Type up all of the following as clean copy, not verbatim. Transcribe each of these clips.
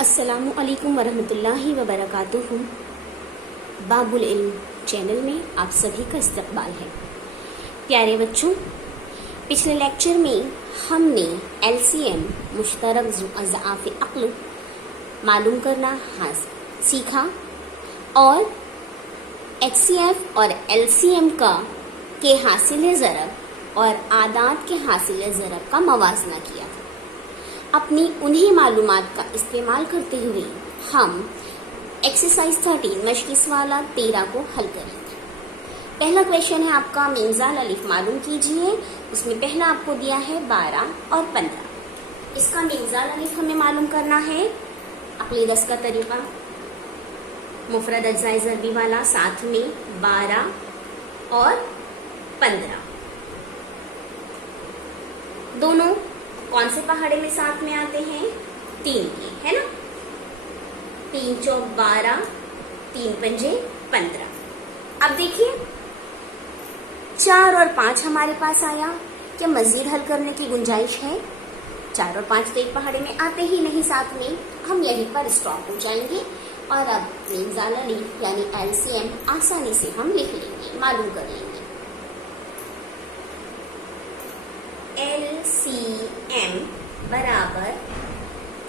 अस्सलामु अलैकुम वरहमतुल्लाहि वबरकातुहू। बाबुल इल्म चैनल में आप सभी का इस्तकबाल है। प्यारे बच्चों, पिछले लेक्चर में हमने LCM मुश्तरक ज़आफ़ अक़्ल मालूम करना सीखा और HCF और LCM के हासिल ज़रब और आदात के हासिल ज़रब का मवाजना किया था। अपनी उन्हीं मालूमात का इस्तेमाल करते हुए हम एक्सरसाइज 13 मश्क़ी सवाल 13 को हल करेंगे। पहला क्वेश्चन है आपका मीज़ाल अलिफ मालूम कीजिए। उसमें पहला आपको दिया है 12 और 15। इसका मीज़ाल अलिफ हमें मालूम करना है। अक़ली दस का तरीका मुफरद अज्ज़ाए ज़रबी वाला, साथ में 12 और 15 दोनों कौन से पहाड़े में साथ में आते हैं? 3 के, है ना। 3 चौक 12, 3 पंजे 15। अब देखिए 4 और 5 हमारे पास आया। क्या मजीद हल करने की गुंजाइश है? 4 और 5 तो एक पहाड़े में आते ही नहीं साथ में, हम यहीं पर स्टॉप हो जाएंगे और अब मीज़ाल अलिफ यानी LCM आसानी से हम लिख लेंगे, मालूम कर लेंगे। LCM बराबर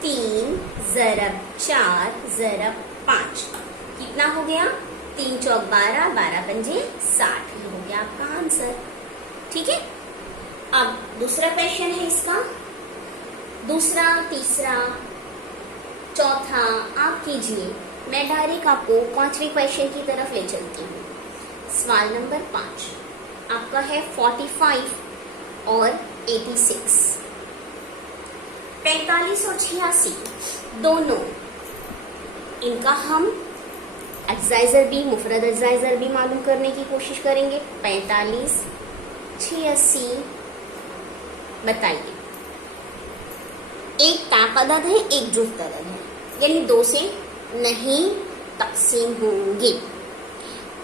3 ज़रब 4 ज़रब 5 कितना हो गया? 3 चौक 12, 12 पंजे 60। ये हो गया आपका आंसर। ठीक है। अब दूसरा क्वेश्चन है इसका। दूसरा, तीसरा, चौथा आप कीजिए। मैं डायरेक्ट आपको 5वें क्वेश्चन की तरफ ले चलती हूँ। सवाल नंबर 5 आपका है 45 और 86। 45 और 86 दोनों इनका हम अज्ज़ाए ज़रबी मुफरद अज्ज़ाए ज़रबी मालूम करने की कोशिश करेंगे। 45, 86 बताइए। एक ताक अदद है, एक जुफ्त अदद है, यानी 2 से नहीं तकसीम होंगे।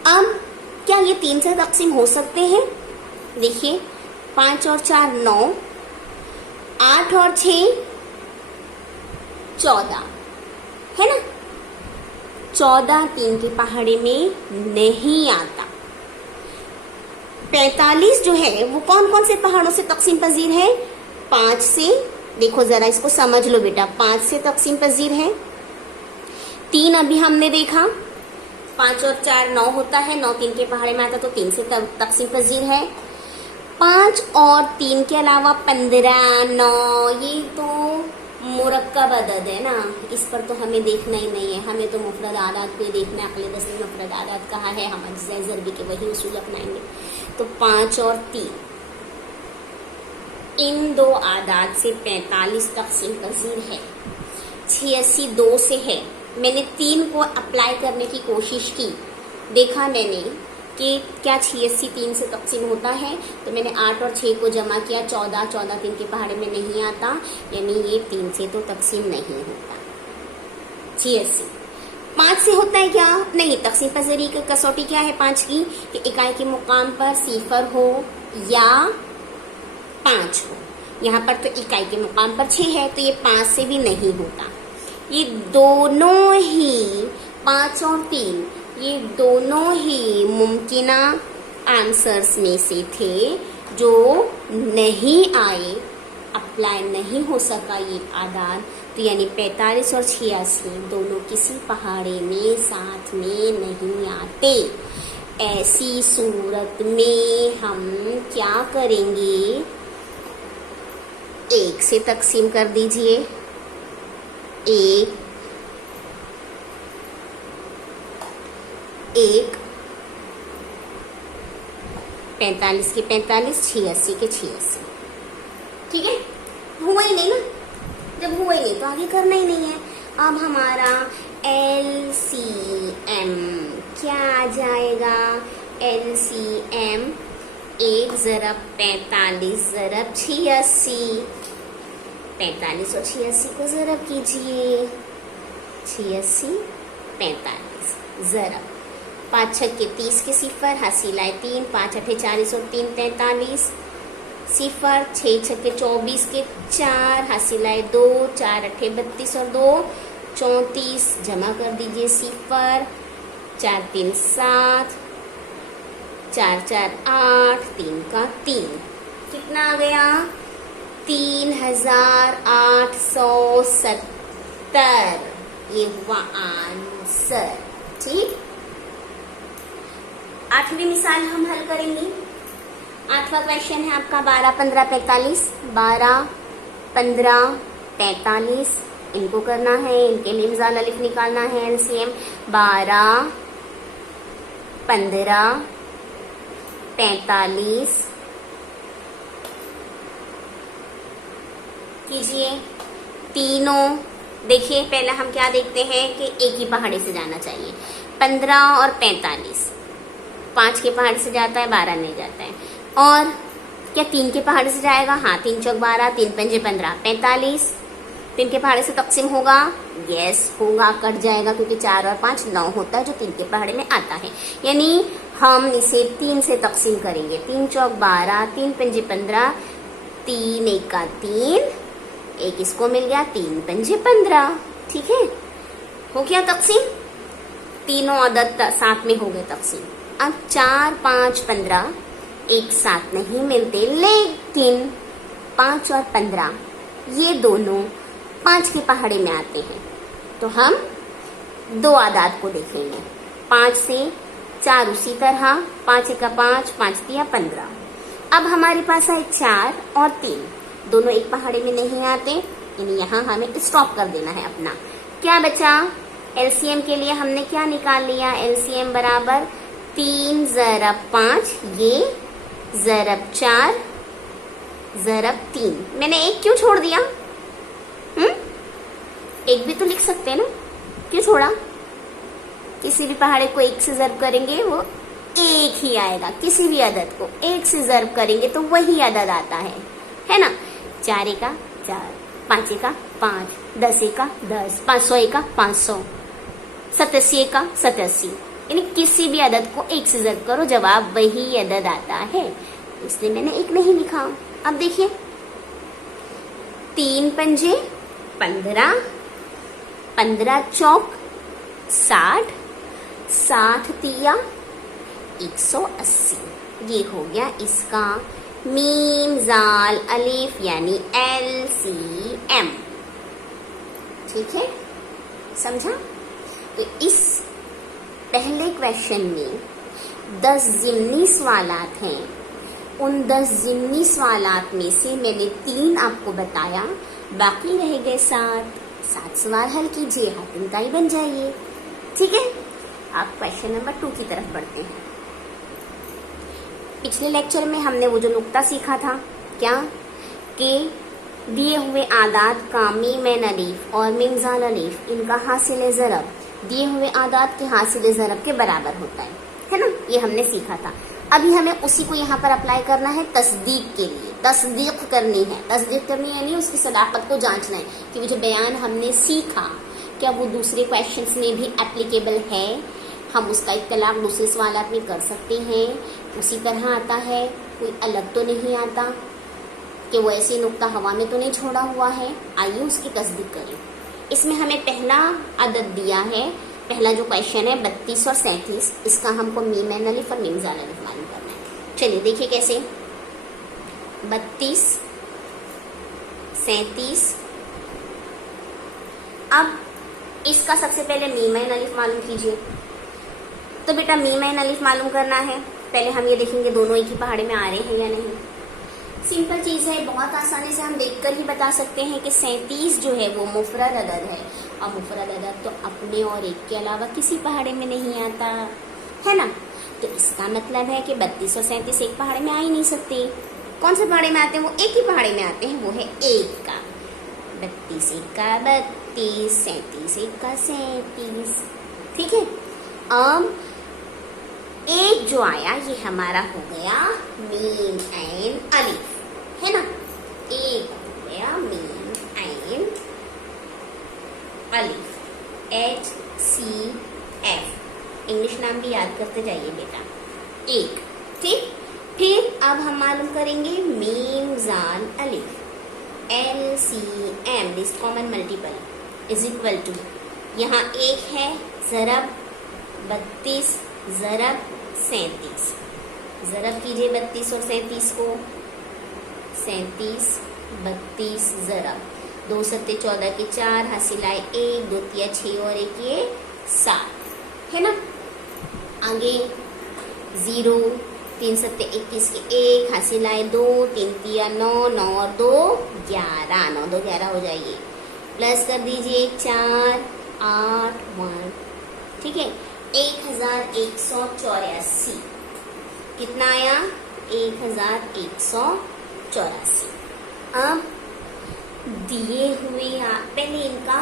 अब क्या ये 3 से तकसीम हो सकते हैं? देखिए 5 और 4 9, 8 और 6 14, है ना। 14 3 के पहाड़े में नहीं आता। 45 जो है वो कौन कौन से पहाड़ों से तकसीम पजीर है? 5 से, देखो जरा इसको समझ लो बेटा, 5 से तकसीम पजीर है। 3 अभी हमने देखा, 5 और 4 9 होता है, 9 3 के पहाड़े में आता तो 3 से तकसीम पजीर है। 5 और 3 के अलावा 15 9, ये तो मुरक्कब अदद है ना, इस पर तो हमें देखना ही नहीं है। हमें तो मुफरद आदात पे देखना है। अक़ली दस में मुफरद आदात कहा है, हम अज्ज़ाए ज़रबी के वही उसूल अपनाएंगे। तो 5 और 3 इन 2 आदात से 45 तकसीम पजीर है। 86 2 से है। मैंने 3 को अप्लाई करने की कोशिश की, देखा मैंने कि क्या 86 3 से तकसीम होता है, तो मैंने 8 और 6 को जमा किया। 14 14 3 के पहाड़े में नहीं आता, यानी ये 3 से तो तकसीम नहीं होता। 86 5 से होता है क्या? नहीं। तकसीम पजीरी की कसौटी क्या है 5 की? कि इकाई के मुकाम पर 0 हो या 5 हो। यहाँ पर तो इकाई के मुकाम पर 6 है, तो ये 5 से भी नहीं होता। ये दोनों ही 5 और 3 ये दोनों ही मुमकिना आंसर्स में से थे जो नहीं आए, अप्लाई नहीं हो सका ये आदात। तो यानी 45 और 86 दोनों किसी पहाड़े में साथ में नहीं आते। ऐसी सूरत में हम क्या करेंगे? 1 से तकसीम कर दीजिए। 1 45 के 45, 86 के 86। ठीक है। हुआ ही नहीं ना, जब हुआ ही नहीं तो आगे करना ही नहीं है। अब हमारा LCM क्या आ जाएगा? LCM 1 ज़रब 45 ज़रब 86। 45 और 86 को ज़रब कीजिए। 86 45 ज़रब 5 छक्के 30 के 0, हासिलाए 3, 5 अठे 40 और 3 43, 0, 6 छक्के 24 के 4, हासिलाए 2, 4 अठे 32 और 2 34 जमा कर दीजिए सिफर, 4 3 7, 4 4 8, 3 का 3, कितना आ गया 3870, ये हुआ आंसर। ठीक, आठवीं मिसाल हम हल करेंगे। आठवां क्वेश्चन है आपका 12 15 45, 12 15 45 इनको करना है, इनके लिए मिसाल अलिफ निकालना है, एलसीएम 12 15 45 कीजिए। तीनों देखिए, पहले हम क्या देखते हैं कि एक ही पहाड़ी से जाना चाहिए। 15 और 45, 5 के पहाड़ी से जाता है, 12 नहीं जाता है। और क्या 3 के पहाड़ी से जाएगा? हाँ, 3 चौक 12, 3 पंजे 15, 45 3 के पहाड़ी से तकसीम होगा? यस होगा, कट जाएगा क्योंकि 4 और 5 9 होता है जो 3 के पहाड़ी में आता है। यानी हम इसे 3 से तकसीम करेंगे। 3 चौक 12, 3 पंजे 15, 3 1 का 3, एक इसको मिल गया, 3 पंजे 15। ठीक है, हो गया तकसीम, तीनों अदद साथ में हो गए तकसीम। अब 4 5 15 एक साथ नहीं मिलते, लेकिन 5 और 15 ये दोनों 5 के पहाड़े में आते हैं। तो हम दो आदाद को देखेंगे, 5 से 4 उसी तरह, 5 1 का 5, 5 3 15। अब हमारे पास है 4 और 3, दोनों एक पहाड़े में नहीं आते, यानी यहाँ हमें स्टॉप कर देना है अपना। क्या बचा? एलसीएम के लिए हमने क्या निकाल लिया? एलसीएम बराबर 3 ज़रब 5, ये ज़रब 4 ज़रब 3। मैंने एक क्यों छोड़ दिया? एक भी तो लिख सकते हैं ना, क्यों छोड़ा? किसी भी पहाड़े को एक से ज़रब करेंगे वो एक ही आएगा, किसी भी अदद को एक से ज़रब करेंगे तो वही अदद आता है ना। 4 का 4, 5 का 5, 10 का 10, 500 का 500, 87 का 87, यानी किसी भी अदद को एक से ज़रब करो, जवाब वही अदद आता है, इसलिए मैंने एक नहीं लिखा। अब देखिए, 3 पंजे 15, 15 चौक 60, 60 तिया 180, ये हो गया इसका मीम जाल अलिफ यानी LCM। ठीक है, समझा? तो इस पहले क्वेश्चन में 10 ज़िम्नी सवालात हैं। उन 10 ज़िम्नी सवालात में से मैंने 3 आपको बताया, बाकी रह गए 7 सवाल हल कीजिए, हातिमताई बन जाइए। ठीक है, आप क्वेश्चन नंबर 2 की तरफ बढ़ते हैं। पिछले लेक्चर में हमने वो जो नुक्ता सीखा था, क्या कि दिए हुए आदाद का मीम अलीफ और मीम जाल अलीफ, इनका हासिल ज़रब दिए हुए आदाद के हासिल ज़रब के बराबर होता है ना, ये हमने सीखा था। अभी हमें उसी को यहाँ पर अप्लाई करना है तस्दीक के लिए, तस्दीक करनी है। तस्दीक करनी यानी उसकी सदाकत को जांचना है कि वो जो बयान हमने सीखा क्या वो दूसरे क्वेश्चंस में भी एप्लीकेबल है, हम उसका इत्तलाक दूसरे सवालात में कर सकते हैं, उसी तरह आता है, कोई अलग तो नहीं आता कि वो ऐसे नुक्ता हवा में तो नहीं छोड़ा हुआ है। आइए उसकी तस्दीक करें। इसमें हमें पहला अदद दिया है, पहला जो क्वेश्चन है 32 और 37, इसका हमको मीम अलिफ और मीम जाल अलिफ मालूम करना है। चलिए देखिए कैसे। 32 37, अब इसका सबसे पहले मीम अलिफ मालूम कीजिए। तो बेटा मीम अलिफ मालूम करना है, पहले हम ये देखेंगे दोनों एक ही पहाड़े में आ रहे हैं या नहीं। सिंपल चीज़ है, बहुत आसानी से हम देखकर ही बता सकते हैं कि 37 जो है वो मुफरद अदद है, और मुफरद अदद तो अपने और एक के अलावा किसी पहाड़े में नहीं आता है ना। तो इसका मतलब है कि 32 और 37 एक पहाड़े में आ ही नहीं सकते। कौन से पहाड़े में आते हैं? वो एक ही पहाड़े में आते हैं, वो है एक का 32, एक का 32, 37 एक का 37। ठीक है, अब एक जो आया ये हमारा हो गया मीम ऐन अलिफ, है ना। एक हो गया मीम ऐन अलिफ, HCF, इंग्लिश नाम भी याद करते जाइए बेटा। एक, ठीक। फिर अब हम मालूम करेंगे मीम जाल अलिफ, LCM, least common multiple, is equal to यहाँ एक है ज़रब 32 ज़रब 37, ज़रब कीजिए 32 और 37 को, 37 32 ज़रब, 2 सत्ते 14 के 4, हासिल आए 1, 2 तिया 6 और 1 ये 7, है ना। आगे 0, 3 सत्ते 21 के 1, हासिल आए 2, 3 तिया 9, 9 और 2 11, 9 2 11 हो जाइए, प्लस कर दीजिए 4 8 1, ठीक है। 1184 कितना आया? 1184। अब दिए हुए पहले इनका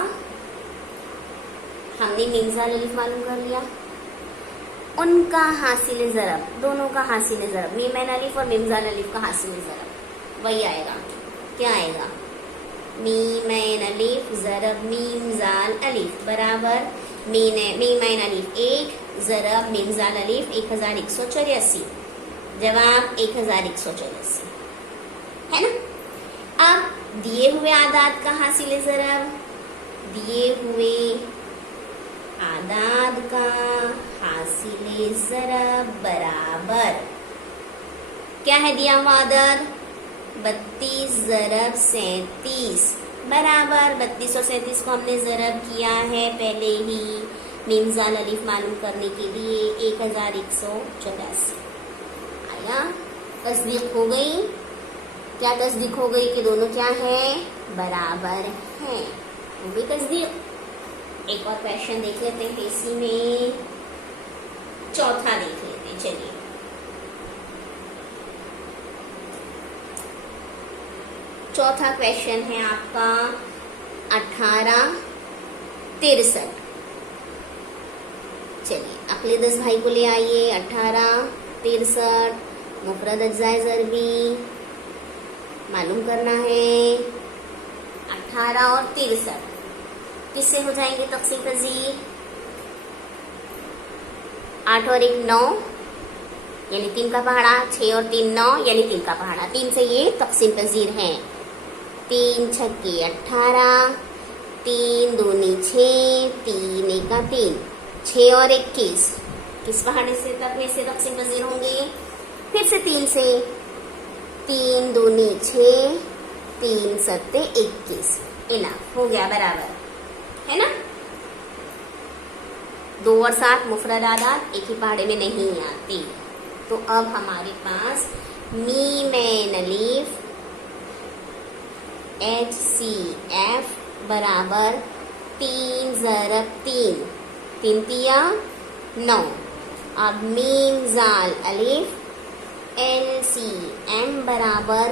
हमने मिमजाल अलिफ मालूम कर लिया, उनका हासिल ज़रब, दोनों का हासिल ज़रब, मीमैन अलिफ और मिमजाल अलिफ का हासिल ज़रब वही आएगा। क्या आएगा? मीमैन अलिफ ज़रब मिमजाल अलिफ बराबर मीमैन अलिफ 1 ज़रब मिमजाल अलिफ 1184, जवाब 1184 है ना। अब दिए हुए आदाद का हासिल ज़रब, दिए हुए आदाद का हासिल ज़रब बराबर क्या है दिया हुआ आदद? 32 ज़रब 37 बराबर 32 और 37 को हमने ज़रब किया है पहले ही मिमजाल अलिफ मालूम करने के लिए 1184 आया। तस्दीक हो गई। क्या तस्दीक हो गई कि दोनों क्या है? बराबर हैं। वो भी तस्दीक। एक और क्वेश्चन देख लेते हैं इसी में, चौथा देख लेते हैं। चलिए चौथा क्वेश्चन है आपका 1863। चलिए अगले 10 भाई को ले आइए। 1863 मुफरद अज्जाए ज़रबी मालूम करना है। 18 और 63 किससे हो जाएंगे तक़सीम पज़ीर? 8 और 1 9 यानी 3 का पहाड़ा, 6 और 3 9 यानी 3 का पहाड़ा, 3 से ये तक़सीम पज़ीर है। 3 छक्के 18, 3 दूनी 6, 3 एका 3, 6 और 21 किस पहाड़े से तक में से तक़सीम पज़ीर होंगे? फिर से 3 से, 3 दूनी 6, 3 सत्ते 21, इनफ हो गया बराबर है ना। 2 और 7 मुफरद आदाद एक ही पहाड़े में नहीं आती। तो अब हमारे पास मीमैन अलिफ HCF बराबर 3 ज़रब 3, 3 तिया 9। अब मीम जाल अलिफ LCM बराबर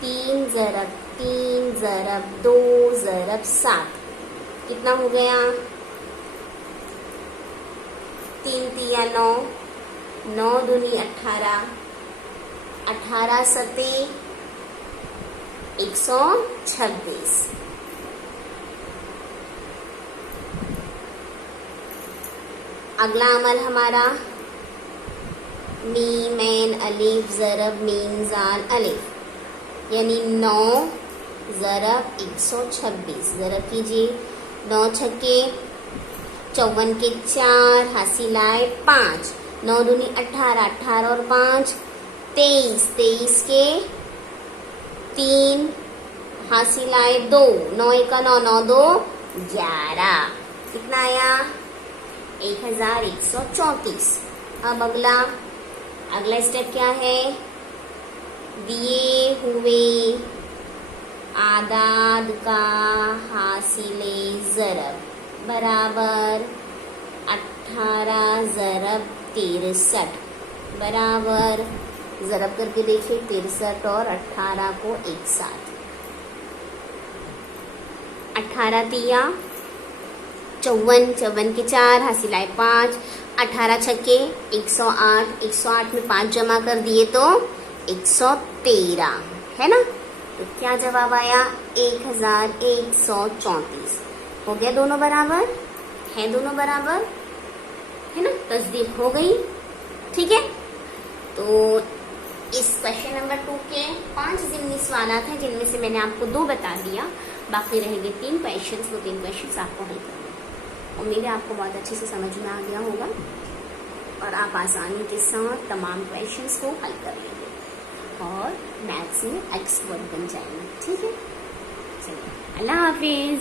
3 ज़रब 3 ज़रब 2 ज़रब 7 कितना हो गया? 3 तिया 9, 9 दूनी 18, 18 सत्ते 126। अगला अमल हमारा मीमैन अलिफ ज़रब मीम जाल अलिफ यानी 9 ज़रब 126। ज़रब कीजिए 9 छक्के 54 के 4, हासिल आए 5, 9 दूनी 18, 18 और 5 23, 23 के 3, हासिल आए 2, 9 एका 9, 9 2 11 कितना आया? 1134। अब अगला स्टेप क्या है? दिए हुए आदाद का हासिले ज़रब बराबर 18 ज़रब 63 बराबर, ज़रब करके देखिए 63 और 18 को एक साथ। 18 तिया 54, 54 के 4, हासिल आए 5, 18 छक्के 108, 108 में 5 जमा कर दिए तो 113 है ना। तो क्या जवाब आया? 1134 हो गया। दोनों बराबर है, दोनों बराबर है ना। तस्दीक हो गई। ठीक है। तो इस क्वेश्चन नंबर 2 के 5 ज़िम्नी सवालात हैं जिनमें से मैंने आपको 2 बता दिया, बाकी रहेंगे 3 क्वेश्चन। वो 3 क्वेश्चन आपको हल करने। उम्मीद है आपको बहुत अच्छे से समझ में आ गया होगा और आप आसानी के साथ तमाम क्वेश्चंस को हल कर लेंगे और मैथ्स में एक्सपर्ट बन जाएंगे। ठीक है, चलिए, अल्लाह हाफिज।